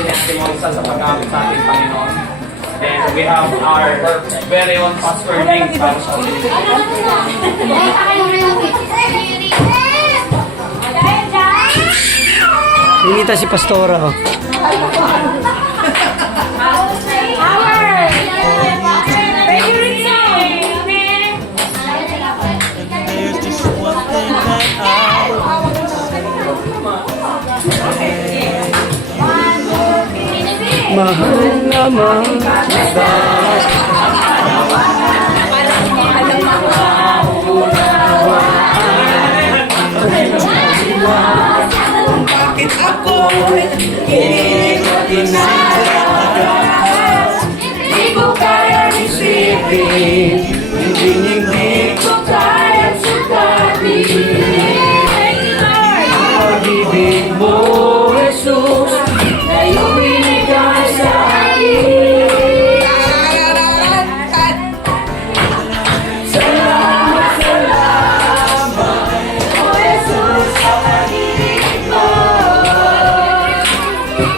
natin testimony sa pag-aabot sa ating Panginoon. Then we have our very own Pastor Ning para sa ulit. Hinita si Pastora. Oh. There's just one thing that Mahal naman kita. bakit ako hindi ko Hindi ko kaya isipin, hindi ko kaya sukatin. Pag-ibig mo, Jesus, na iyong binigay sa akin. Salamat, salamat, O Jesus, sa pag-ibig mo.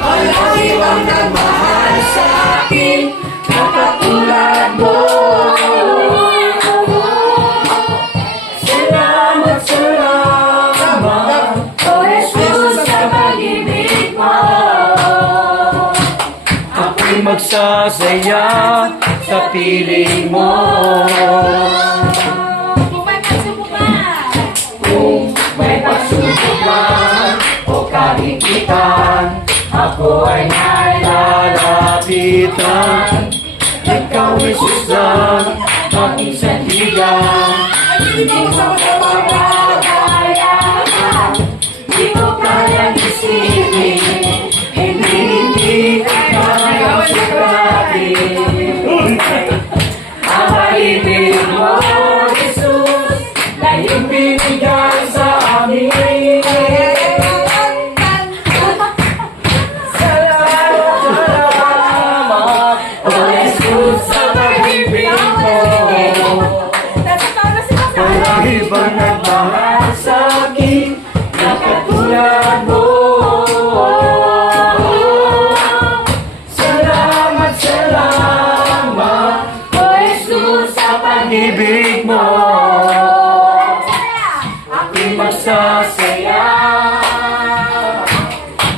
Walang ibang nagmahal sa akin na katulad mo. Salamat, salamat, O Jesus, sa pag-ibig mo. Ako'y magsasaya sa piling mo. Kung may pagsubok man o kahigitan, ako ay nalalapitan. Ikaw, Jesus, lang aking sandigan. Hindi ko makakaya, hindi ko kayang isipin, hindi kaya sukatin. Ang pag-ibig mo, Jesus, na iyong binigay sa amin. Salamat, O Jesus, sa pag-ibig mo. Walang ibang nagmahal sa akin na katulad mo. Salamat, salamat, O Jesus, sa pag-ibig mo. Ako'y masasaya,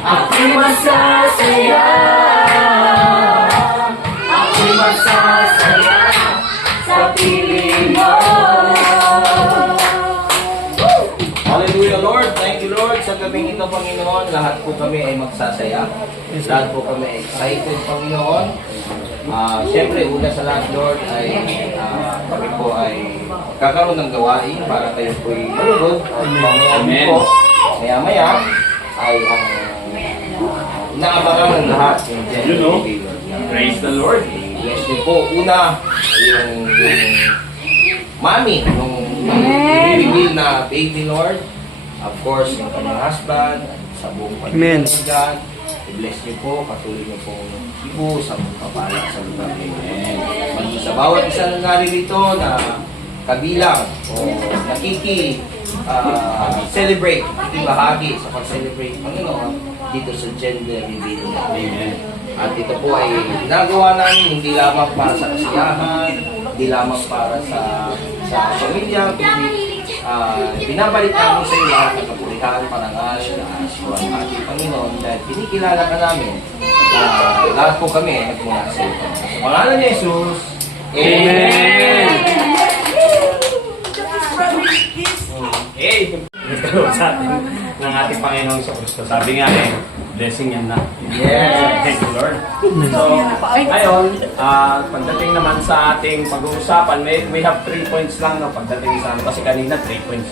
ako'y masasaya, ako'y masasaya sa piling mo. Hallelujah, Lord. Thank you, Lord. Sa gabing ito, Panginoon, lahat po kami ay magsasaya. Lahat po kami ay excited, Panginoon. Siyempre, una sa lahat, Lord, ay kami po ay kakaroon ng gawain para tayo po ay malulod. Amen. Po, maya-maya ay ang inaabangan ng lahat. You know, praise the Lord. Bless niyo po. Una, yung mami, yung i-reveal na baby, Lord. Of course, yung kanyang husband, sa buong Amen. pamilya. I-bless niyo po, patuloy niyo po ibo sa pagpapala sa lugar. Amen. Maging sa bawat isa na naririto na kabilang o celebrate, bahagi sa pag-celebrate, Panginoon, dito sa gender reveal. Amen. At ito po ay ginagawa namin hindi lamang para sa kasiyahan, hindi lamang para sa pamilya, kundi binabalik namin sa iyo lahat ng kapurihan, parangal, na aswan ating Panginoon dahil pinikilala ka namin na lahat po kami ay nagmula sa iyo. Sa pangalan ni Jesus, Amen! Hey! Nagkaroon sa atin ng ating Panginoong sa Kristo. Sabi nga blessing yan na. Yes! Thank you, Lord. So, ngayon, pagdating naman sa ating pag-uusapan, we have 3 points lang no, pagdating sa kasi kanina 3 points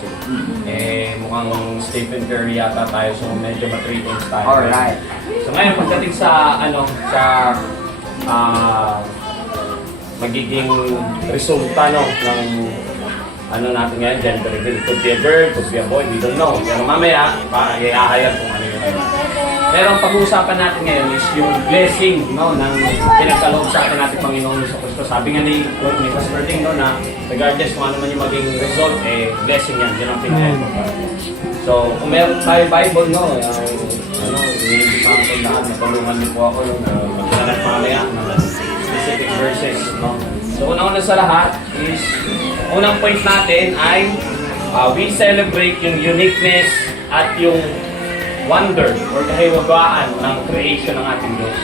mukhang Stephen Curry yata tayo, so medyo ma 3 points tayo. Alright. So ngayon, pagdating sa magiging resulta no, ng natin ngayon, gender reveal. Could be a girl, could be a boy, we don't know. Pero mamaya, i-ahayag kung ano yun. Pero ang pag-uusapan natin ngayon is yung blessing no, ng pinagkaloob sa atin natin Panginoon sa Kristo. Sabi nga ni Pastor Ding no, na regardless kung ano man yung maging result, blessing yan. Yan ang pinagkaloob. So, kung meron tayo Bible, no, ano, i-invitahan ko lahat na tulungan niyo po ako na maglalat mamaya ng specific verses, no? So, una-una sa lahat is, unang point natin ay we celebrate yung uniqueness at yung wonder or kahiwagaan ng creation ng ating Diyos.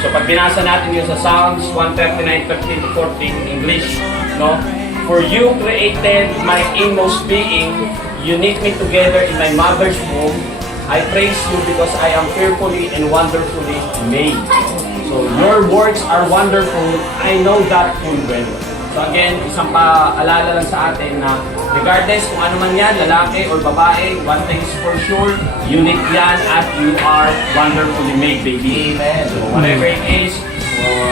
So, pag binasa natin yun sa Psalms 139:13-14 English, no? For you created my inmost being, you knit me together in my mother's womb. I praise you because I am fearfully and wonderfully made. So, your works are wonderful. I know that full well. So again, isang paalala lang sa atin na regardless kung ano man yan, lalaki or babae, one thing is for sure, unique yan at you are wonderfully made, baby. Amen. So whatever it is,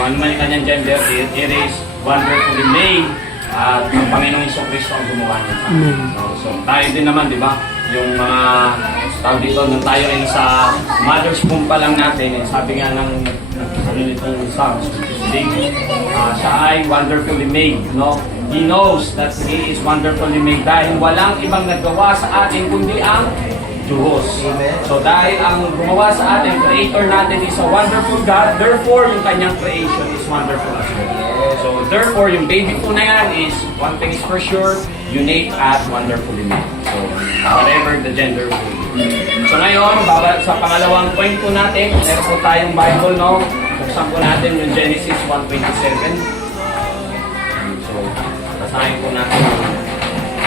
ano man yung kanyang gender, it is wonderfully made at ang Panginoong Jesucristo ang gumawa niya. So tayo din naman, di ba? Yung mga tawag dito, nung tayo ay sa mother's womb pa lang natin, sabi nga ng nitong Psalms, David, siya ay wonderfully made, no? He knows that He is wonderfully made dahil walang ibang nagawa sa atin kundi ang Diyos. Amen. So dahil ang gumawa sa atin, Creator natin is a wonderful God, therefore yung kanyang creation is wonderful as well. So therefore yung baby po na yan is, one thing is for sure, unique at wonderfully made. So whatever the gender will be. So ngayon, sa pangalawang point po natin, meron po tayong Bible, no? Buksan po natin yung Genesis 1:27. So, basahin po natin yung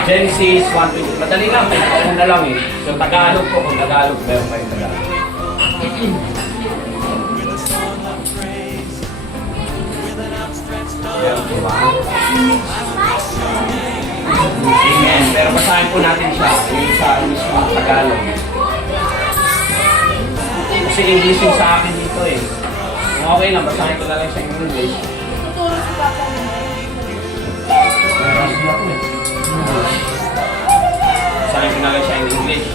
Genesis 1:27. Madali lang, may kaon na lang eh. So, Tagalog po, kung Tagalog, meron pa yung Tagalog. Meron po ba? Amen. Pero basahin po natin siya. Yung sa mismo Tagalog. Kasi English yung sa akin dito eh. Kung okay lang, basahin ko na lang siya in English. Basahin ko na lang siya in English.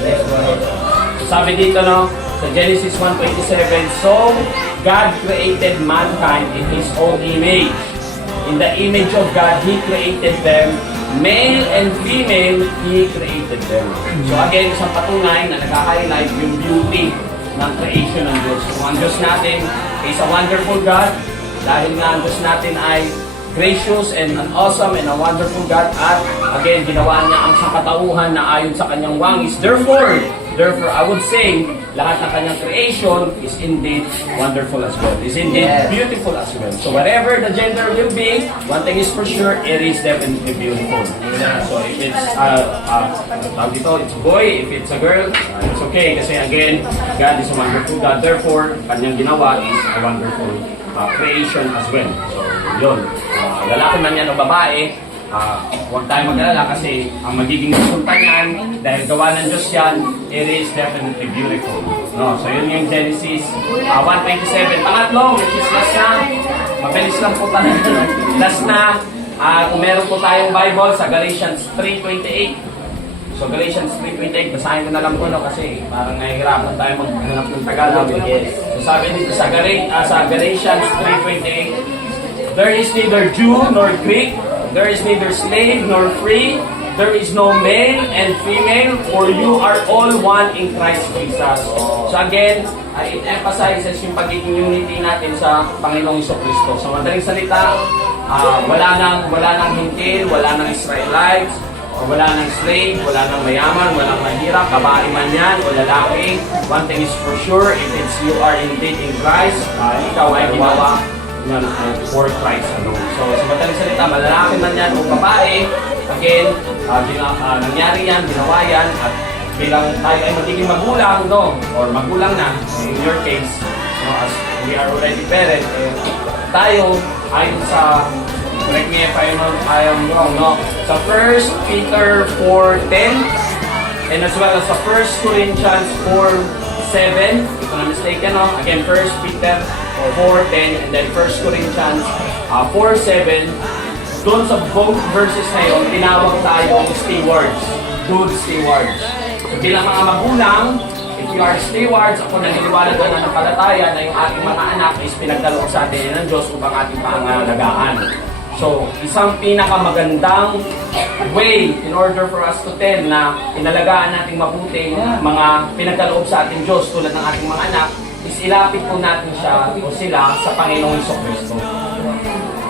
So, sabi dito, no, sa Genesis 1:27, so God created mankind in His own image. In the image of God, He created them. Male and female, He created them. So again, isang patunay na nag-highlight yung beauty ng creation ng Diyos. Kung ang Diyos natin is a wonderful God, dahil nga ang Diyos natin ay gracious and an awesome and a wonderful God, at again, ginawa niya ang sangkatauhan na ayon sa kanyang wangis. Therefore, I would say, lahat ng kanyang creation is indeed wonderful as well. Is indeed beautiful as well. So whatever the gender will be, one thing is for sure, it is definitely beautiful. So if it's it's a boy, if it's a girl, it's okay. Kasi again, God is a wonderful God. Therefore, kanyang ginawa is a wonderful creation as well. So yun. Lalaki man yan o babae, huwag tayo mag-alala kasi ang magiging resulta niyan, dahil gawa ng Diyos yan, it is definitely beautiful. No? So yun yung Genesis 1:27. Pangatlo, which is last na, mabilis lang po tayo. Last na, kung meron po tayong Bible sa Galatians 3:28. So Galatians 3:28, basahin ko na lang po, no, kasi parang nahihirapan tayo maghanap ng Tagalog. So sabi dito sa Galatians 3:28, there is neither Jew nor Greek, there is neither slave nor free, there is no male and female, for you are all one in Christ Jesus. So again, it emphasizes yung pagiging unity natin sa Panginoong Jesucristo. Sa madaling salita, wala nang hintil, wala nang Israelites, wala nang slave, wala nang mayaman, walang mahirap, babae man yan o lalaki. One thing is for sure, if it's you are indeed in Christ, ikaw ay ginawa for Christ alone. So sa madaling salita, malalaki man yan o babae, again, nangyari yan, ginawa yan, at bilang tayo ay magiging magulang, no, or magulang na, in your case, no, as we are already parent, tayo ayon sa, correct me if I am wrong, no, sa 1 Peter 4:10, and as well as sa 1 Corinthians 4:7, if I'm not mistaken, no, again, 1 Peter 4:10, and then 1 Corinthians 4:7, doon sa both verses na yun, tinawag tayo stewards, good stewards. So bilang mga magulang, if you are stewards, ako naniniwala doon na napalataya na yung ating mga anak is pinagdaloob sa atin ng Diyos upang ating pangalagaan. So, isang pinakamagandang way in order for us to tell na inalagaan natin mabuti mga pinagkaloob sa ating Diyos tulad ng ating mga anak is ilapit po natin siya o sila sa Panginoong Jesucristo.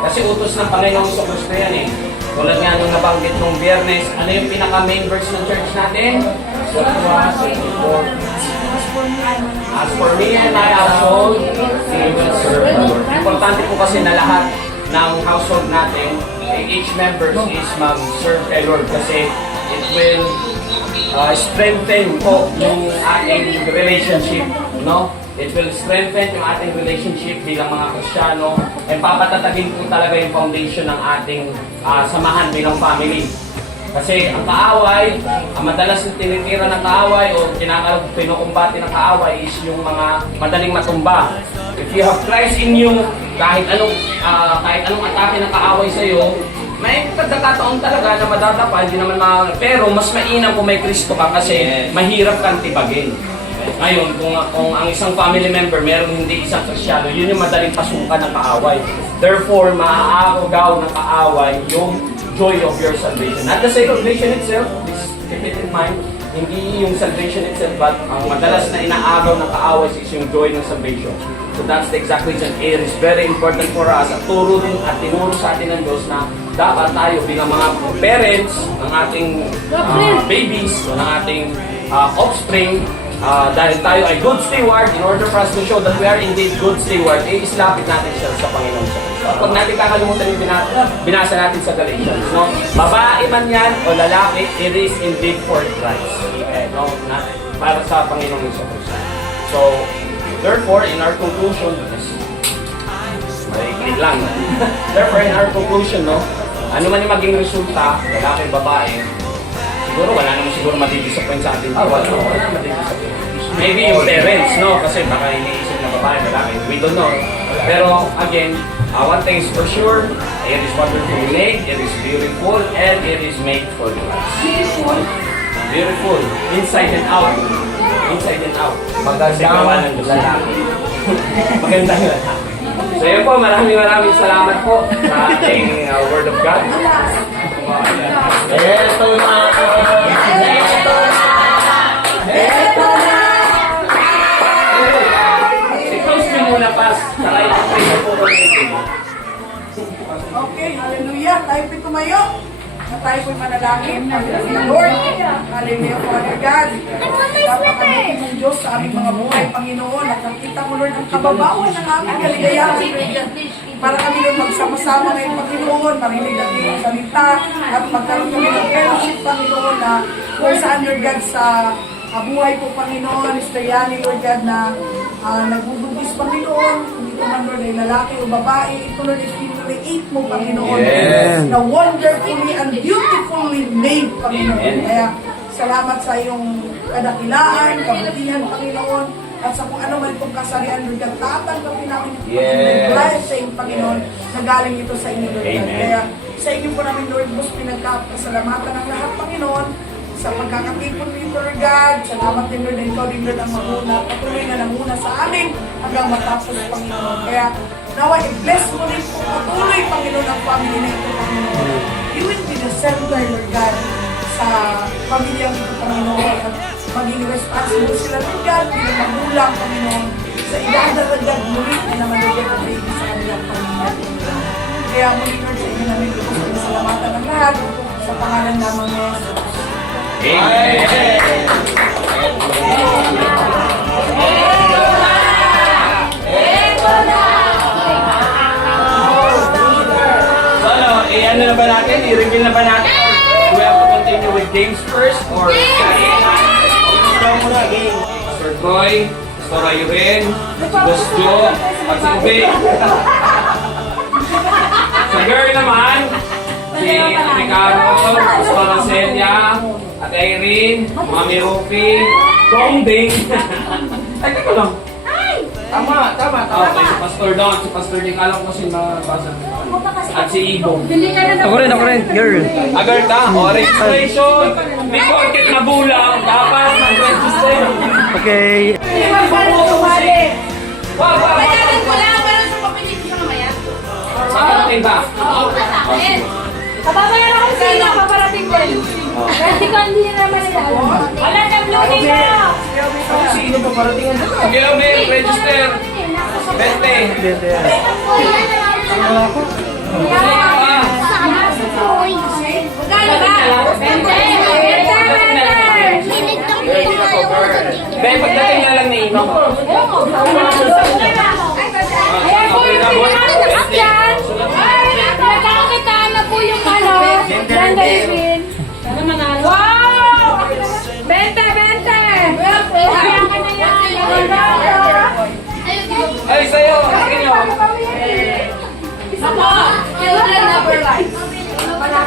Kasi utos ng Panginoong Jesucristo yan eh. Tulad nga nung nabanggit nung Biyernes, ano yung pinaka-main verse ng church natin? As for me and my household, we will serve the Lord. Importante po kasi na lahat ng household natin, each member is mag-serve kay Lord kasi it will strengthen po yung ating relationship, no? It will strengthen yung ating relationship bilang mga Kristiyano and papatatagin po talaga yung foundation ng ating samahan bilang family. Kasi ang kaaway, ang madalas yung tinitira ng kaaway o pinukumbati ng kaaway is yung mga madaling matumba. If you have Christ in you, kahit anong atake ng kaaway sa iyo, may pagkakataon talaga na madadapa, hindi naman pero mas mainam kung may Kristo ka kasi mahirap kang tibagin. Ngayon, kung ang isang family member meron hindi isang Kristiyano, yun yung madaling pasukan ng kaaway. Therefore, maaagaw ng kaaway yung joy of your salvation. Not the salvation itself, please keep it in mind, hindi yung salvation itself, but ang madalas na inaagaw ng kaaway is yung joy ng salvation. So that's the exact reason. It is very important for us at turo din at tinuro sa atin ng Diyos na dapat tayo bilang mga parents ng ating babies o ng ating offspring, dahil tayo ay good steward, in order for us to show that we are indeed good steward, islapit natin siya sa Panginoon. Pag natin kakalimutan yung binasa natin sa Galatians, no? Babae man yan o lalaki, it is indeed for Christ. No? Para sa Panginoon Jesucristo. So, therefore, in our conclusion, maiklit lang. Therefore, in our conclusion, no? Ano man yung maging resulta, lalaki, babae, siguro wala naman siguro matidisappoint sa atin. Wala matidisappoint. Maybe yung parents, no? Kasi baka iniisip na babae, lalaki. We don't know. Pero, again, one thing is for sure, it is wonderfully made, it is beautiful, and it is made for us. Beautiful. Beautiful. Inside and out. Inside and out. Magandang lalaki. Magandang lalaki. So yun po, maraming salamat po sa ating Word of God. Eto na! Eto na! I-close nyo muna, Pas. Saka i-pray na po kami. Okay, hallelujah. Tayo po'y tumayo. Na tayo po'y manalangin. Hallelujah, Lord. Hallelujah, Father God. Napakabiti mong Diyos sa aming mga buhay, Panginoon. At nakita mo, Lord, ang kababawan ng aming kaligayahan. Para kami, Lord, magsama-sama ngayon, Panginoon. Marinig ang iyong salita. At magkaroon kami ng fellowship, Panginoon, na kung saan, Lord God, sa buhay po, Panginoon, istayani, Lord God, na nagbubugis, Panginoon, kung ito man, Lord, ay lalaki o babae, ito, Lord, ay create mo, Panginoon, na wonderfully and beautifully made, Panginoon. Kaya, salamat sa iyong kadakilaan, kabutihan, Panginoon, at sa kung ano man itong kasarian, Lord God, tatanggapin namin yung blessing, Panginoon, na galing ito sa inyo, Lord God. Kaya, sa inyo po namin, Lord, mas pinagkapasalamatan ng lahat, Panginoon, sa pagkakatipon nito, Lord God. Salamat din, Lord, na ikaw din, Lord, ang maguna. Patuloy na nanguna sa amin hanggang matapos, Panginoon. Kaya, nawa, i-bless mo rin po patuloy, Panginoon, ang family na ito, Panginoon. You will be the center, Lord God, sa pamilyang ito, Panginoon. At maging responsible sila, Lord God, bilang magulang, Panginoon, sa idadagdag muli na naman, Lord God, ang baby sa kanilang pamilya. Kaya muli, Lord, sa inyo namin, Lord, sa salamatan ng lahat, sa pangalan lamang ni Jesus. Amen. So ano, ano na ba natin? I-reveal na ba natin? Or we have to continue with games first? Or Sir Boy, Sir Ayurin, Boss Joe, at si Ube. Sa girl naman, si Ate Carol, Pastor Celia, at Irene, Mami Rupi, Dongding. Ay, teka lang. Tama. Okay, si Pastor Don, si Pastor Ding, alam ko si nabasa. At si Ibo. Ako rin, girl. Agar ka, o registration. May porket na bulang, dapat mag-register. Okay. Wow. Kailangan ko lang, pero sa papilit ko mamaya. Saan natin ba? Oo, Kababayan ako sa inyo, paparating din. Kasi ko hindi naman nila alam. Wala na blooming na! Sino pa parating? Kaya may register. 20. Ben, pagdating na lang ni Ino. Nagkakakitaan na po yung gender reveal. Wow! Bente! Kaya ka na yan! Ay, sa'yo. Akin nyo. Ako, children never lie.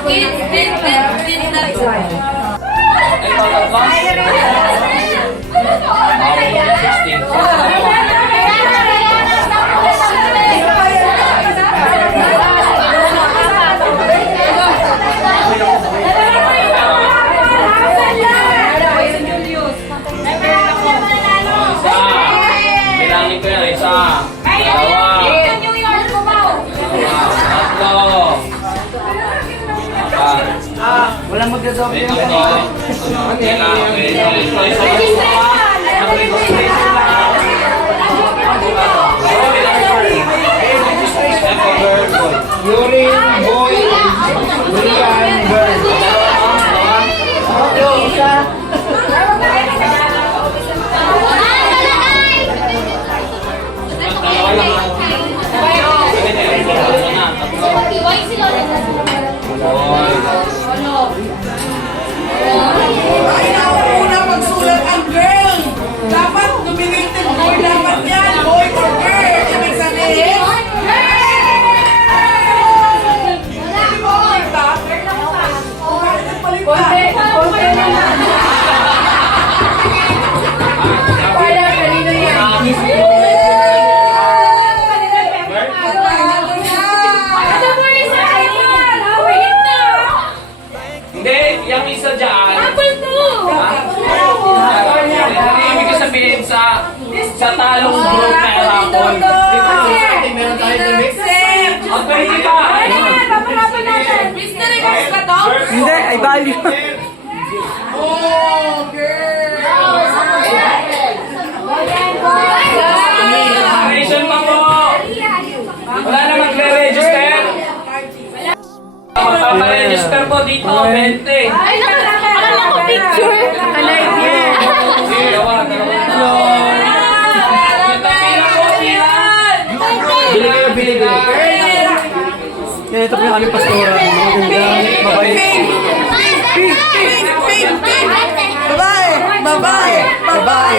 Kids that lie. Ito, advance. Bilangin ko yan. Isa. Dalawa. Tatlo. Apat. Walang magdadog Ito po. Urine, boy, Julian, girl. Ay, nauuna magsulat ang girl. Dapat nominated boy, dapat yan. Boy or girl. Ibig sabihin, hindi mo kita. Bakit nagpalit ka? Hindi, yung isa dyan. Apple to! Ibig sabihin sa talong group na rapon. Meron tayo damit. Ang pwede ka. Papakapin natin! Mystery box ba to? Hindi, ay value. Oh, girl. Nation pa po. Wala na magre-register. Magpaparegister po dito, 20. Ay, nakakala ko picture! Nakalive yan! Sige, gawa. Bili kayo, bili. Yan, ito po yung aming pastora. Magandang mabait. Babae! Babae! Babae!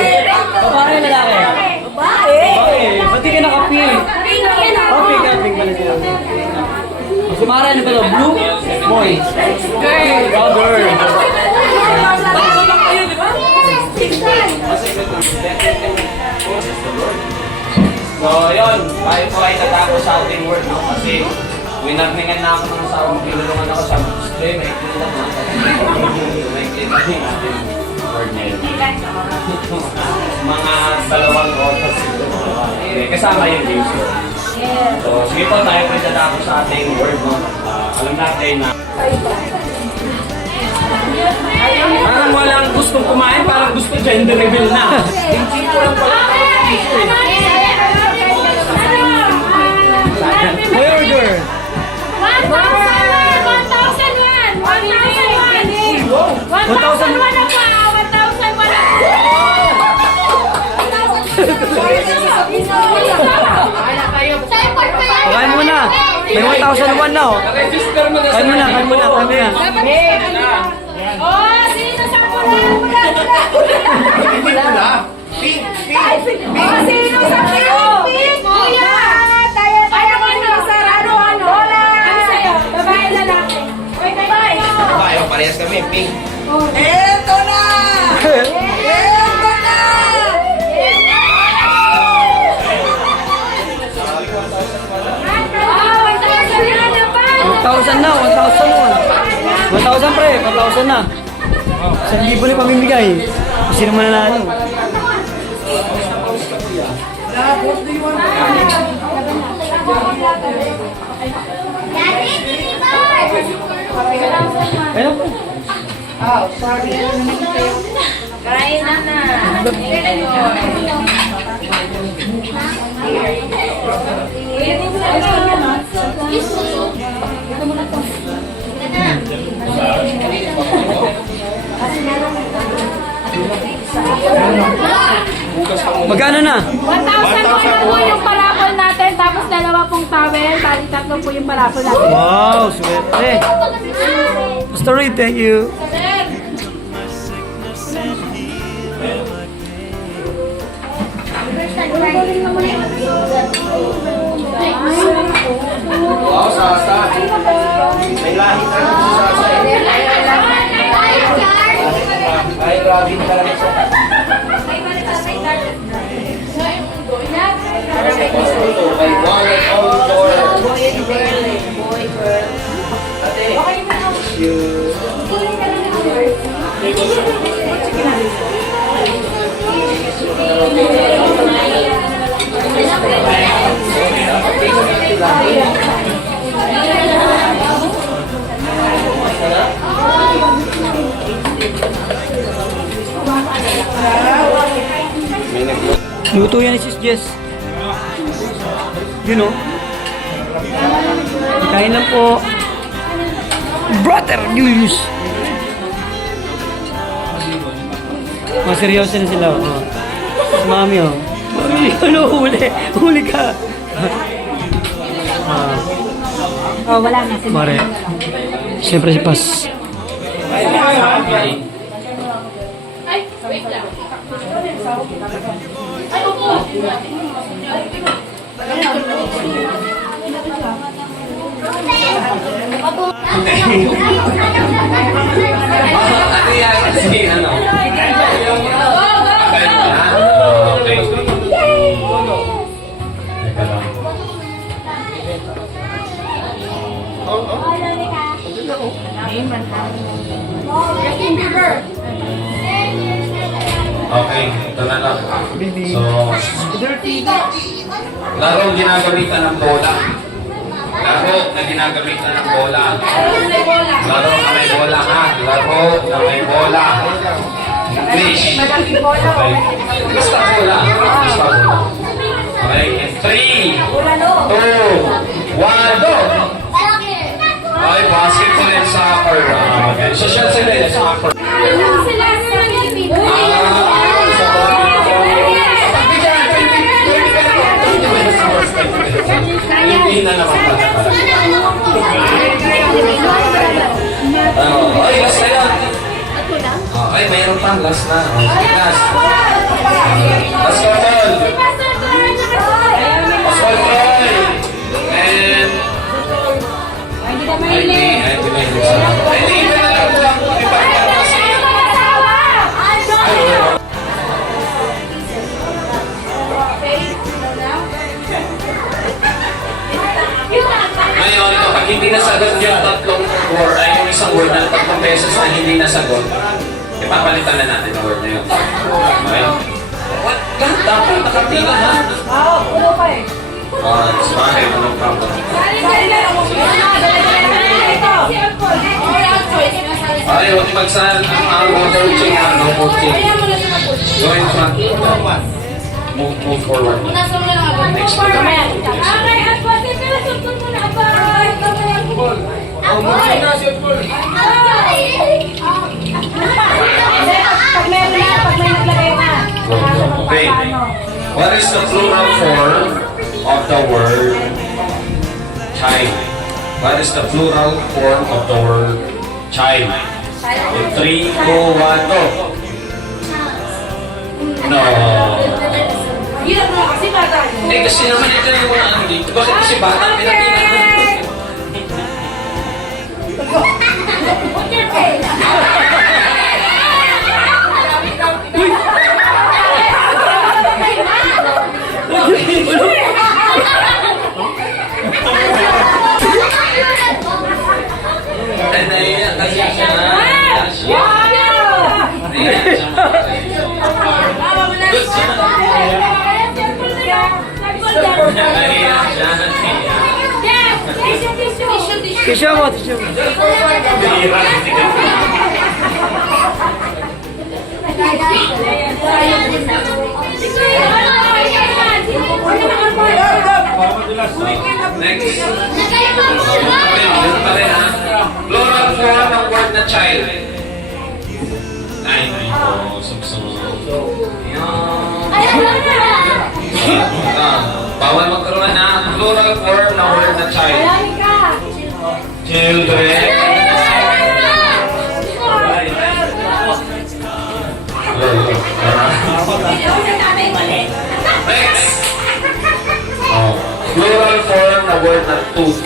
Babae na lalaki. Babae. Ba't di ka naka-pink? Oh, pink na, pink pala sila. Sumara, ano ba ito? Blue? Boy. Oh, girl. So, yun. Tayo po ay natapos sa ating work. No? Kasi, winarningan na ako ng asawa mo. Pinulungan ako sa display. May ikilang na. May ikilang yung ating word na yun. Mga dalawang oras. Kasama yung games. So, sige po, tayo po ay natapos sa ating word. No? Alam natin na parang walang gustong kumain, parang gusto gender reveal na. Hindi ko lang pala May order. 1,000! Kain muna. May 1,001 na, oh. register mo na sa Kain muna, kain muna, kain muna. Oh, sino sa mula? Hindi ko na. Pink, pink. Oh, sino sa pink? Kuya! Tayo ko na sa ano? Ano sa'yo? Babae, lalaki. Oy, babae. Babae, parehas kami, pink. Eto na! Eto na! Oh, 1,000 na pa! 1,000 na, 1,001. 1,000 pre, 1,000 na. 1,000 na pamimigay. Sino man nanalo? Tapos di mo na. Daddy, Kain na na. Magkano na? 1,000 po yung parapol natin, tapos 2 pong towel, bali 3 po yung parapol natin. Wow, swerte. Pastor Ray, thank you. Wow, Sasa. May lahi talaga si Sasa. Ay, Robin talaga siya. May wallet all door. Ate. Luto yan ni Sis Jess. You know. Kain lang po. Brother Julius. Seryoso na sila. Oh. Si Mami, oh. Mami, ano, huli ka. Oh, wala na. Mare. Siyempre si Pas. Ano yan? Sige, ano? Okay. Teka lang. Okay, ito na lang. So, laro ginagamitan ng bola. Laro na ginagamitan ng bola. Laro na may bola ha. Laro na may bola. English. Okay. Basta bola. Basta bola. Okay, in 3, 2, 1, go! Okay, basketball and soccer. Okay, social sila yung soccer. Hindi na naman pala. Ay, last na yan. Ay, mayroon pang last na. Last. Last control. Last control. And... Ay, hindi na lang po ako. Di ba kasi? Ngayon, kapag hindi nasagot yung tatlong word, ay yung isang word na tatlong beses na hindi nasagot, ipapalitan na natin ang word na yun. Okay? What? Lahat dapat nakapila ha? Puno pa eh. It's fine. No problem. Okay, huwag magsan ang coaching ha, no coaching. Go in front. Move forward. Next one. Okay. What is the plural form of the word child? What is the plural form of the word child? In 3, 2, 1, go! No. Eh kasi naman ito yung mga ano dito. Bakit kasi bata pinapila? Naiiyak kasi siya. Good job. Naiiyak siya. Tisyo mo, tisyo mo. Next. Ganun pa rin ha. Plural form ng word na child. Ay, bawal magkaroon na plural form ng word na child. Children. Next. Oh. Plural form na word na tooth.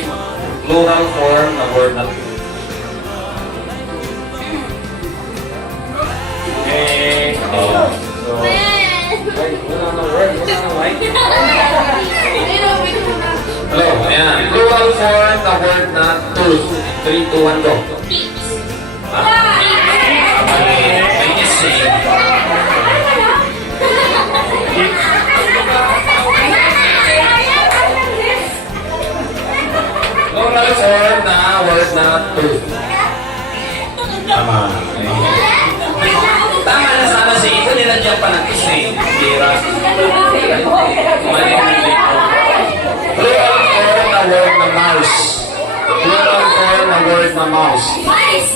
Plural form na word na tooth. Okay. Oh. So, wala na word. Wala na mic. Hello. Ayan. Plural form na word na tooth. 3, 2, 1, go. May ising. Plural form na word na tooth. Tama. Tama na sana si ito, nilagyan pa ng ising. Tira. Plural form na word na mouse. Plural form na word na mouse. Mice.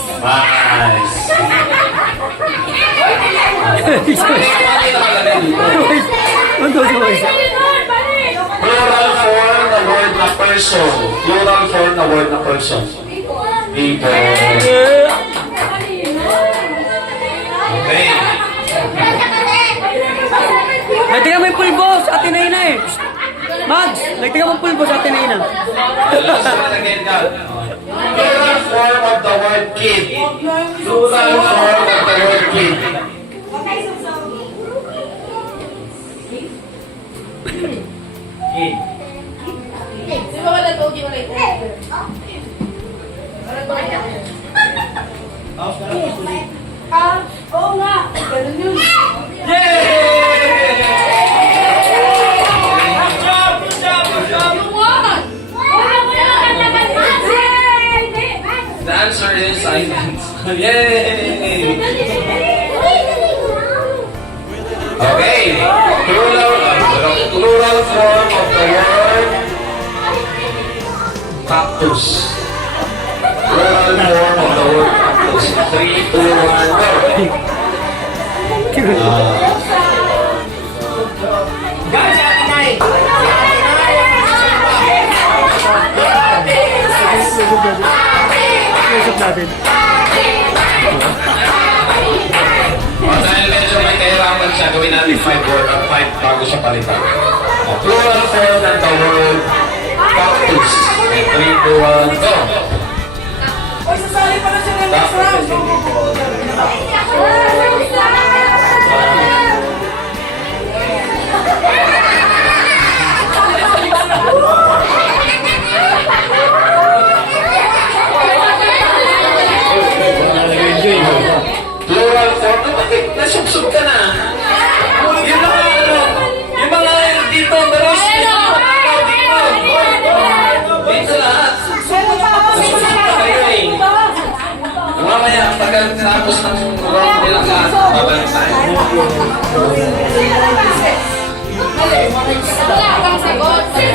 Plural form na word na person. Plural form na word na person. People. Okay. Nagtiga mo yung pulbo sa atin na ina eh. Mags, nagtiga mo yung pulbo sa atin na ina. Last one again, God. Plural form of the word kid. Plural form of the word kid. Kid. Oo nga. Ganun yun. The answer is silence. Yay! Okay. Plural form of the word cactus. Plural form of the word cactus. 3, 2, 1, go. Usap natin. Dahil medyo may kahirapan siya, gawin natin 5 word or 5 bago siya palitan. Plural form ng the word cactus. 3, 2, 1, go. O, sasali pa na siya ng next round. Plural form, nasubsub ka na. Yung mga yung mga dito, baros, dito lahat. Nasubsub ka kayo eh. Mamaya, pagka tapos ng round nilang lahat, babalik tayo. Wala kang sagot. Sir,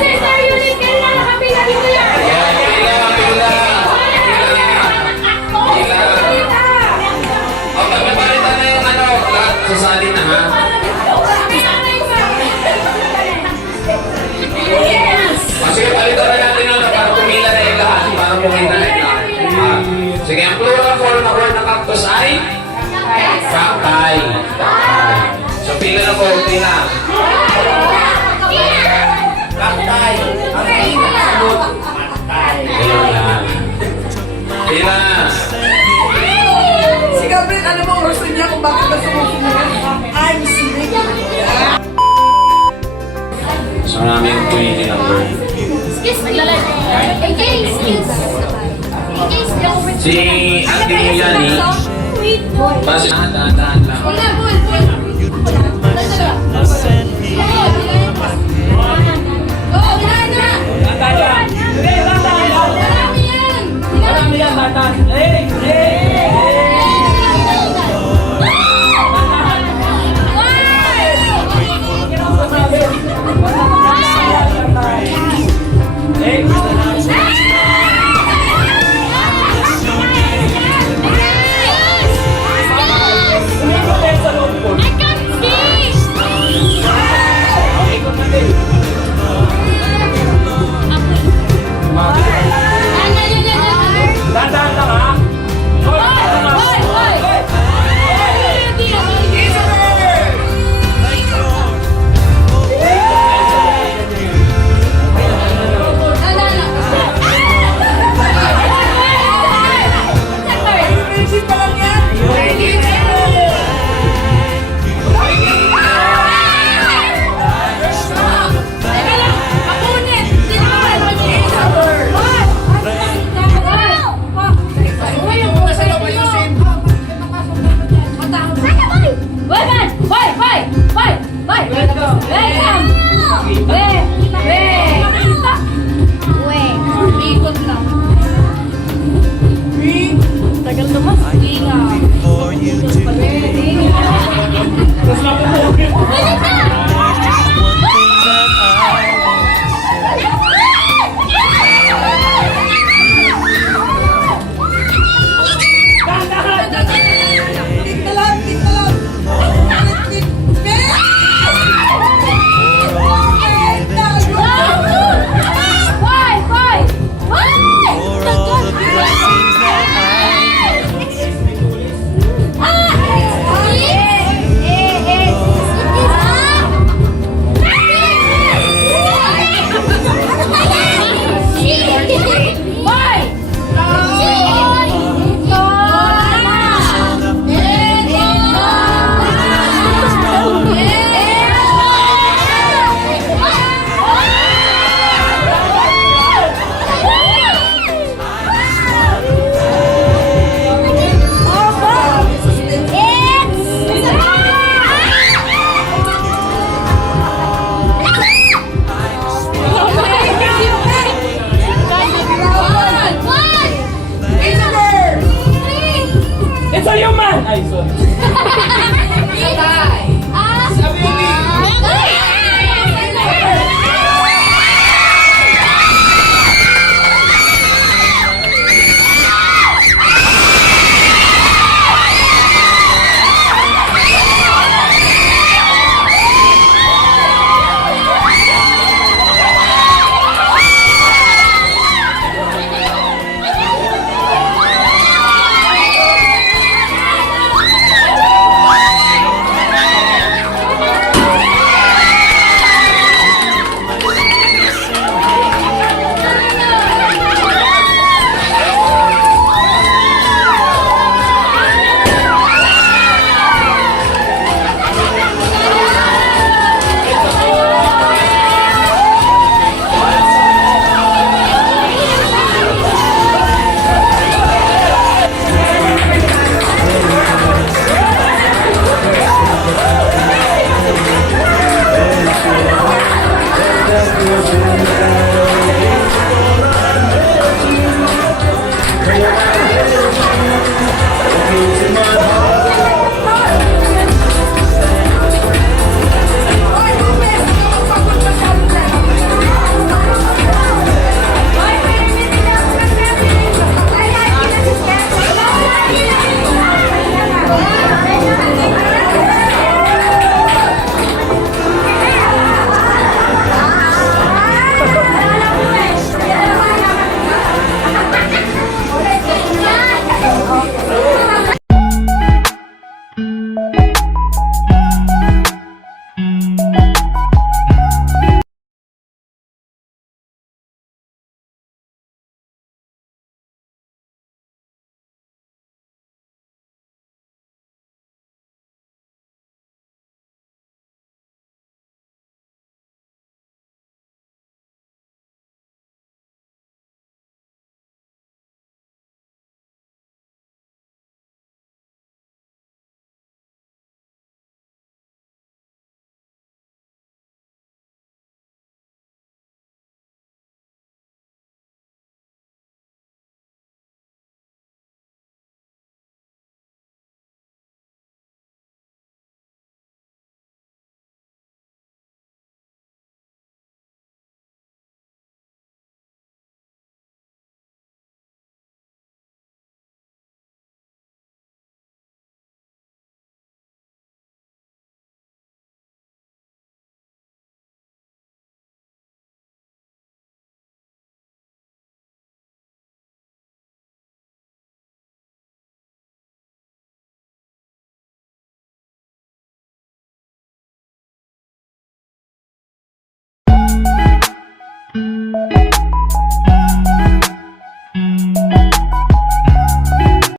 Yulit, kailan nakapila dito yan? Pila. O, pag napalitan na yung ano, lahat sasali na ha. Sige, palitan na natin ano, para pumila na yung lahat. Para pumila na yung lahat. Sige, ang plural form na word ng cactus ay? Cacti. So, pila na po, pila. Cacti. Ang pinasagot. Pila. Si Gabriel, ano bang reason niya kung bakit na sumusunod? I'm sleeping. So, namin yung pumili ng word. Si Ate Milani, base dahan lang. Wala, boy.